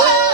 Oh!